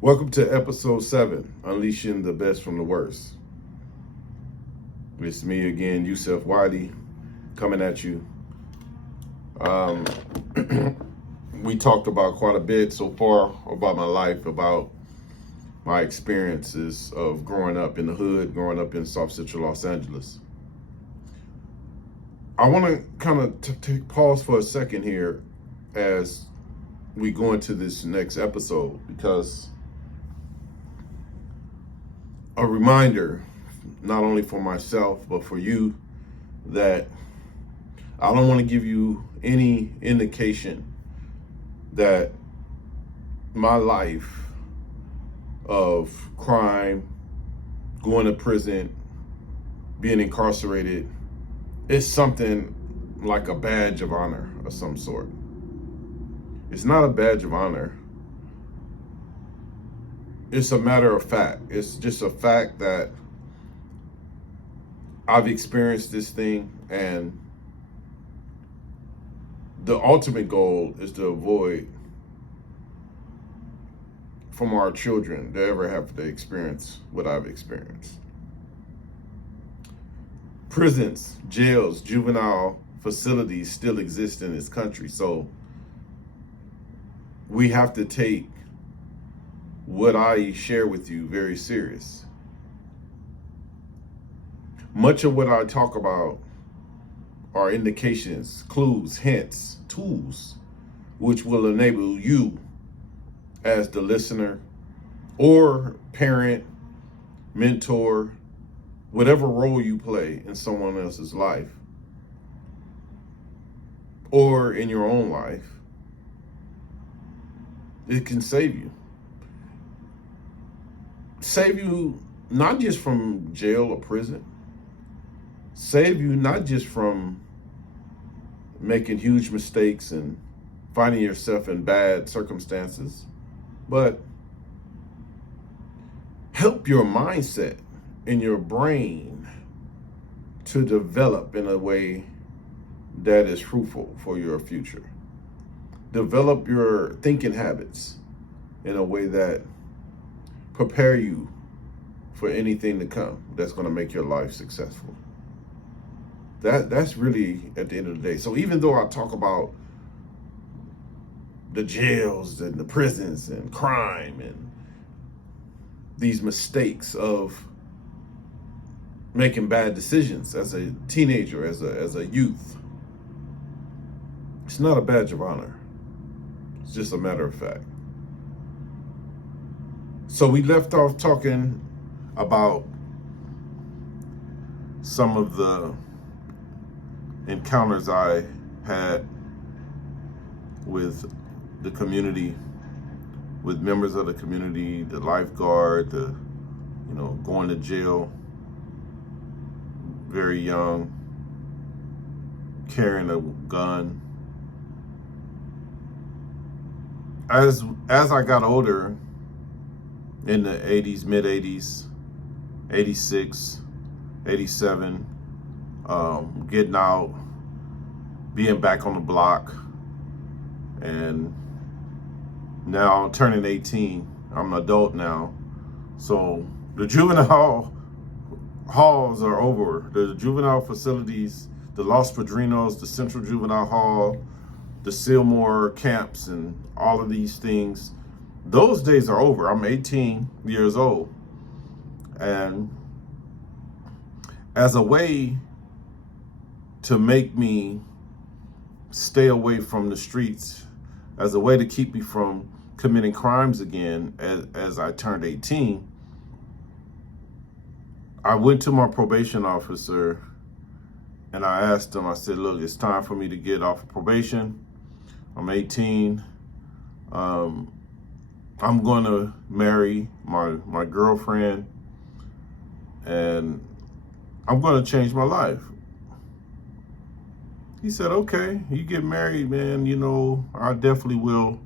Welcome to episode 7, Unleashing the Best from the Worst. It's me again, Yusef-Andre, coming at you. We talked about quite a bit so far about my life, about my experiences of growing up in the hood, growing up in South Central Los Angeles. I want to kind of take pause for a second here as we go into this next episode, because a reminder, not only for myself, but for you, that I don't want to give you any indication that my life of crime, going to prison, being incarcerated, is something like a badge of honor of some sort. It's not a badge of honor. It's a matter of fact. It's just a fact that I've experienced this thing, and the ultimate goal is to avoid from our children to ever have to experience what I've experienced. Prisons, jails, juvenile facilities still exist in this country, so we have to take what I share with you very serious. Much of what I talk about are indications, clues, hints, tools, which will enable you as the listener or parent, mentor, whatever role you play in someone else's life or in your own life, it can save you. Save you not just from jail or prison, save you not just from making huge mistakes and finding yourself in bad circumstances, but help your mindset and your brain to develop in a way that is fruitful for your future. Develop your thinking habits in a way that prepare you for anything to come that's going to make your life successful. That's really at the end of the day. So even though I talk about the jails and the prisons and crime and these mistakes of making bad decisions as a teenager, as a youth, it's not a badge of honor. It's just a matter of fact. So we left off talking about some of the encounters I had with the community, with members of the community, the lifeguard, going to jail very young, carrying a gun. As I got older, in the 80s, mid 80s, 86, 87, getting out, being back on the block, and now turning 18. I'm an adult now. So the juvenile halls are over. The juvenile facilities, the Los Padrinos, the Central Juvenile Hall, the Sylmore camps, and all of these things, those days are over. I'm 18 years old. And as a way to make me stay away from the streets, as a way to keep me from committing crimes again as I turned 18, I went to my probation officer and I asked him, I said, look, it's time for me to get off of probation. I'm 18. I'm going to marry my girlfriend, and I'm going to change my life. He said, okay, you get married, man, I definitely will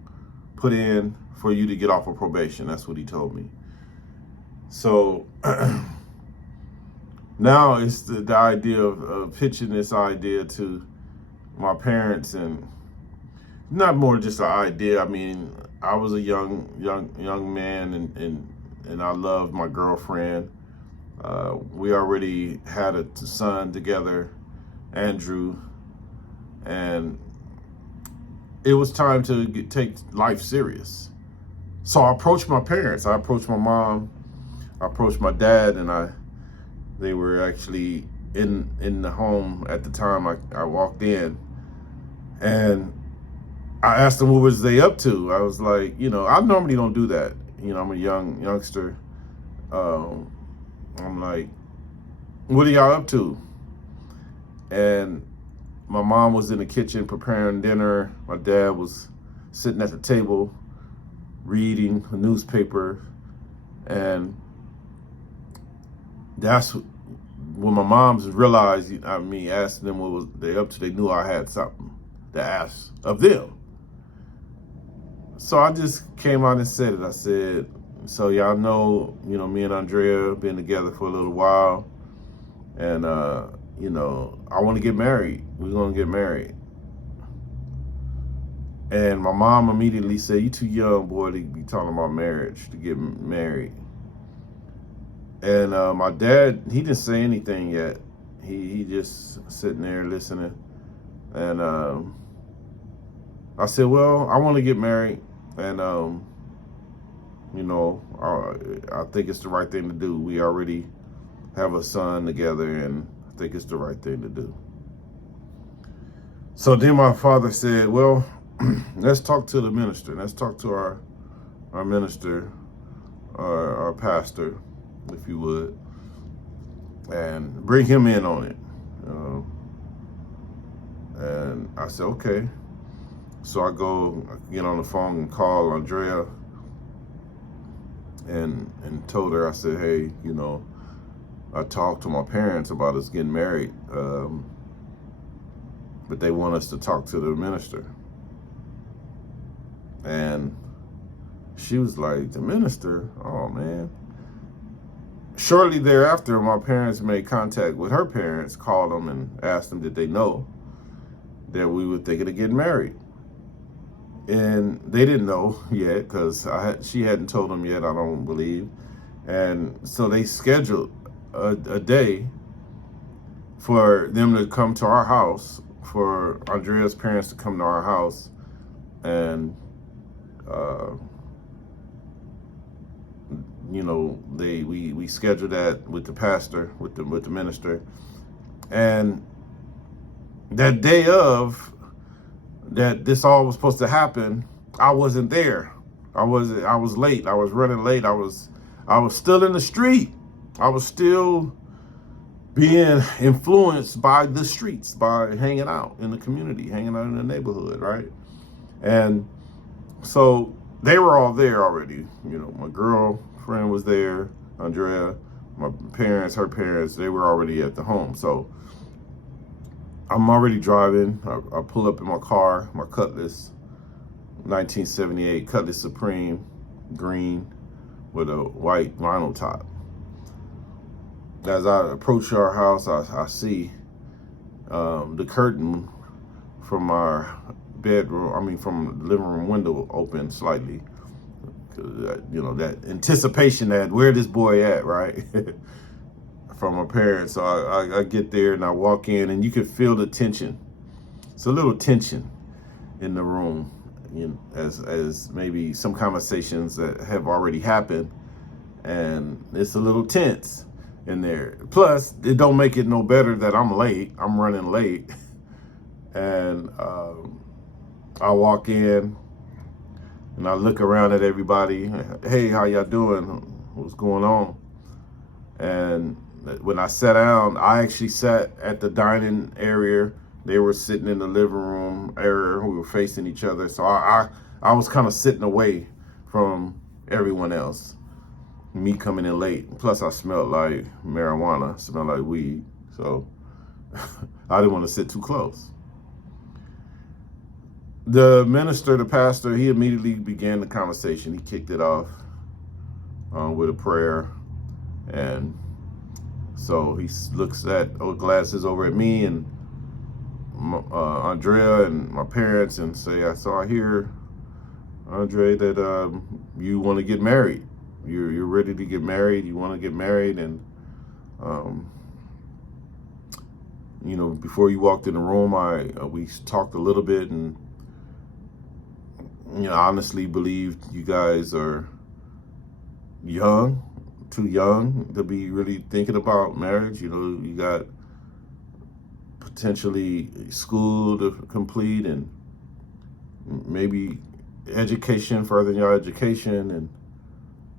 put in for you to get off of probation. That's what he told me. So now it's the idea of pitching this idea to my parents, and not more just an idea. I mean, I was a young man, and I loved my girlfriend. We already had a son together, Andrew, and it was time to take life serious. So I approached my parents. I approached my mom. I approached my dad, and they were actually in the home at the time I walked in, and I asked them what was they up to. I was like, I normally don't do that. I'm a youngster. I'm like, what are y'all up to? And my mom was in the kitchen preparing dinner. My dad was sitting at the table reading a newspaper. And that's when my mom's realized, asking them what was they up to, they knew I had something to ask of them. So I just came out and said it. I said, so y'all know, me and Andrea been together for a little while. And, I want to get married. We're going to get married. And my mom immediately said, you too young, boy, to be talking about marriage, to get married. And my dad, he didn't say anything yet. He just sitting there listening. And I said, well, I want to get married. And, I think it's the right thing to do. We already have a son together, and I think it's the right thing to do. So then my father said, well, let's talk to the minister. Let's talk to our minister, our pastor, if you would, and bring him in on it. And I said, okay. So I get on the phone and call Andrea and told her, I said, hey, I talked to my parents about us getting married, but they want us to talk to the minister. And she was like, the minister? Oh, man. Shortly thereafter, my parents made contact with her parents, called them and asked them did they know that we were thinking of getting married. And they didn't know yet because she hadn't told them yet, I don't believe. And so they scheduled a day for them to come to our house, for Andrea's parents to come to our house, and we scheduled that with the pastor, with the minister, and that day of that this all was supposed to happen, I wasn't there. I was late. I was running late. I was still in the street. I was still being influenced by the streets, by hanging out in the community, hanging out in the neighborhood, right? And so they were all there already. My girlfriend was there, Andrea, my parents, her parents, they were already at the home. So I'm already driving. I pull up in my car, my Cutlass, 1978 Cutlass Supreme, green, with a white vinyl top. As I approach our house, I see the curtain from our bedroom, from the living room window open slightly. That anticipation that where this boy at, right? From my parents. So I get there and I walk in, and you can feel the tension. It's a little tension in the room, as maybe some conversations that have already happened, and it's a little tense in there. Plus, it don't make it no better that I'm late. I'm running late, and I walk in and I look around at everybody. Hey, how y'all doing? What's going on? And when I sat down, I actually sat at the dining area. They were sitting in the living room area. We were facing each other. So I was kind of sitting away from everyone else. Me coming in late. Plus I smelled like marijuana, smelled like weed. So I didn't want to sit too close. The minister, the pastor, he immediately began the conversation. He kicked it off with a prayer. And so he looks at glasses over at me, and Andrea and my parents and say, so I hear, Andre, that you want to get married. You're ready to get married. You want to get married, and before you walked in the room, we talked a little bit, and honestly believed you guys are too young to be really thinking about marriage. You got potentially school to complete, and maybe education, furthering your education. And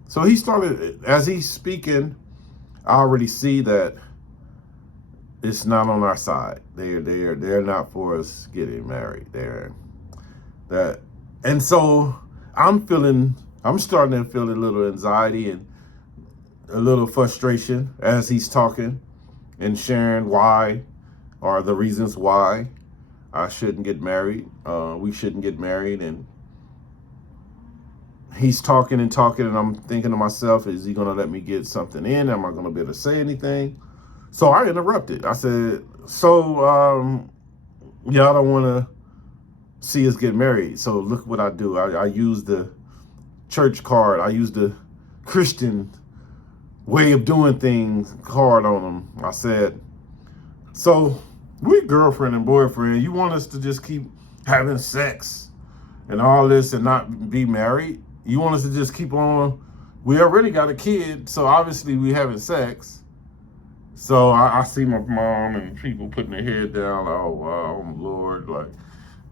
so he started, as he's speaking, I already see that it's not on our side. They're not for us getting married. And so I'm starting to feel a little anxiety and a little frustration as he's talking and sharing why, or the reasons why I shouldn't get married. We shouldn't get married. And he's talking, and I'm thinking to myself, is he going to let me get something in? Am I going to be able to say anything? So I interrupted. I said, y'all don't want to see us get married. So look what I do. I use the church card. I use the Christian way of doing things card on them. I said, so we girlfriend and boyfriend. You want us to just keep having sex and all this and not be married? You want us to just keep on? We already got a kid, so obviously we having sex. So I see my mom and people putting their head down. Oh, wow, Lord.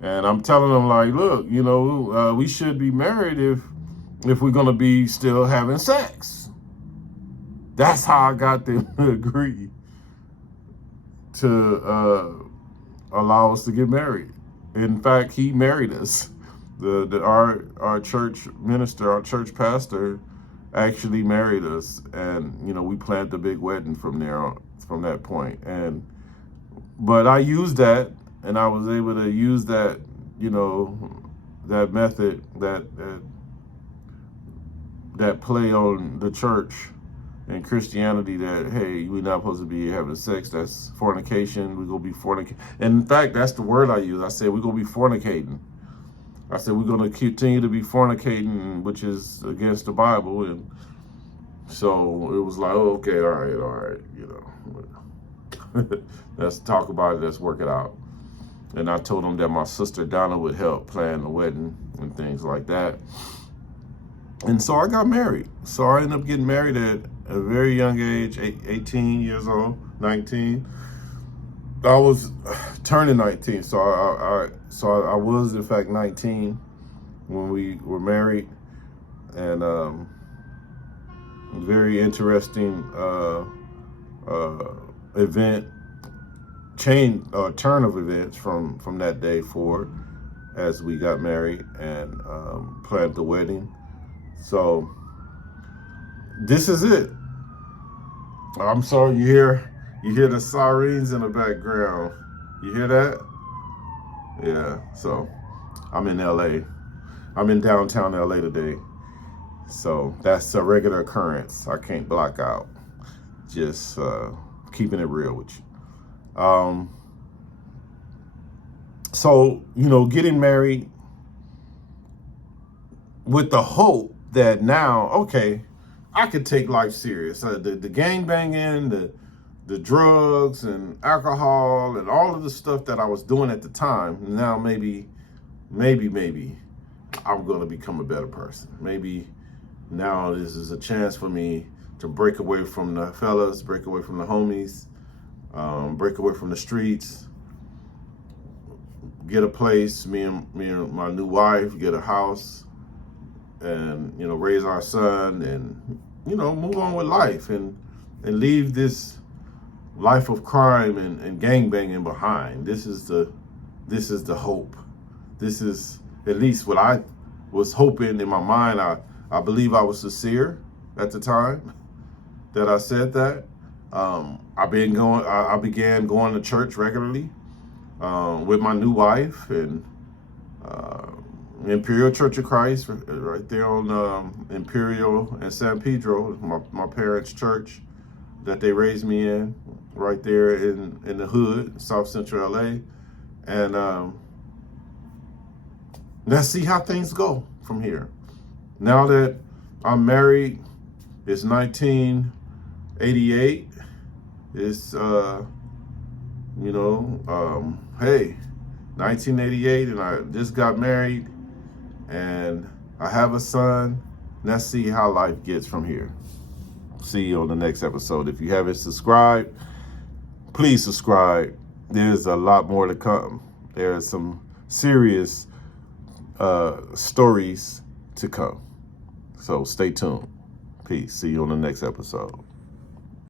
And I'm telling them, look, we should be married if we're going to be still having sex. That's how I got them to agree to allow us to get married. In fact, he married us. Our church minister, our church pastor, actually married us, and we planned the big wedding from that point. But I used that, and I was able to use that, that method, that play on the church and Christianity, that, hey, we're not supposed to be having sex. That's fornication. We're going to be fornicating. And in fact, that's the word I use. I said, we're going to be fornicating. I said, we're going to continue to be fornicating, which is against the Bible. And so it was like, oh, okay, all right, let's talk about it. Let's work it out. And I told him that my sister Donna would help plan the wedding and things like that. And so I got married. So I ended up getting married at a very young age, 18 years old, 19. I was turning 19, so I was in fact 19 when we were married, and very interesting event, turn of events from that day forward as we got married and planned the wedding. So this is it. I'm sorry you hear the sirens in the background. You hear that? Yeah, so I'm in LA. I'm in downtown LA today. So that's a regular occurrence. I can't block out. Just keeping it real with you. So, getting married with the hope that now, okay, I could take life serious. The gang banging, the drugs and alcohol and all of the stuff that I was doing at the time. Now maybe I'm going to become a better person. Maybe now this is a chance for me to break away from the fellas, break away from the homies, break away from the streets, get a place, me and my new wife, get a house, and, raise our son, and, move on with life and leave this life of crime and gangbanging behind. This is the hope. This is at least what I was hoping in my mind. I believe I was sincere at the time that I said that. I began going to church regularly with my new wife, and Imperial Church of Christ, right there on Imperial and San Pedro, my parents' church that they raised me in, right there in the hood, South Central LA. And let's see how things go from here. Now that I'm married, it's 1988. It's, hey, 1988, and I just got married, and I have a son. Let's see how life gets from here. See you on the next episode. If you haven't subscribed, please subscribe. There's a lot more to come. There's some serious stories to come. So stay tuned. Peace. See you on the next episode.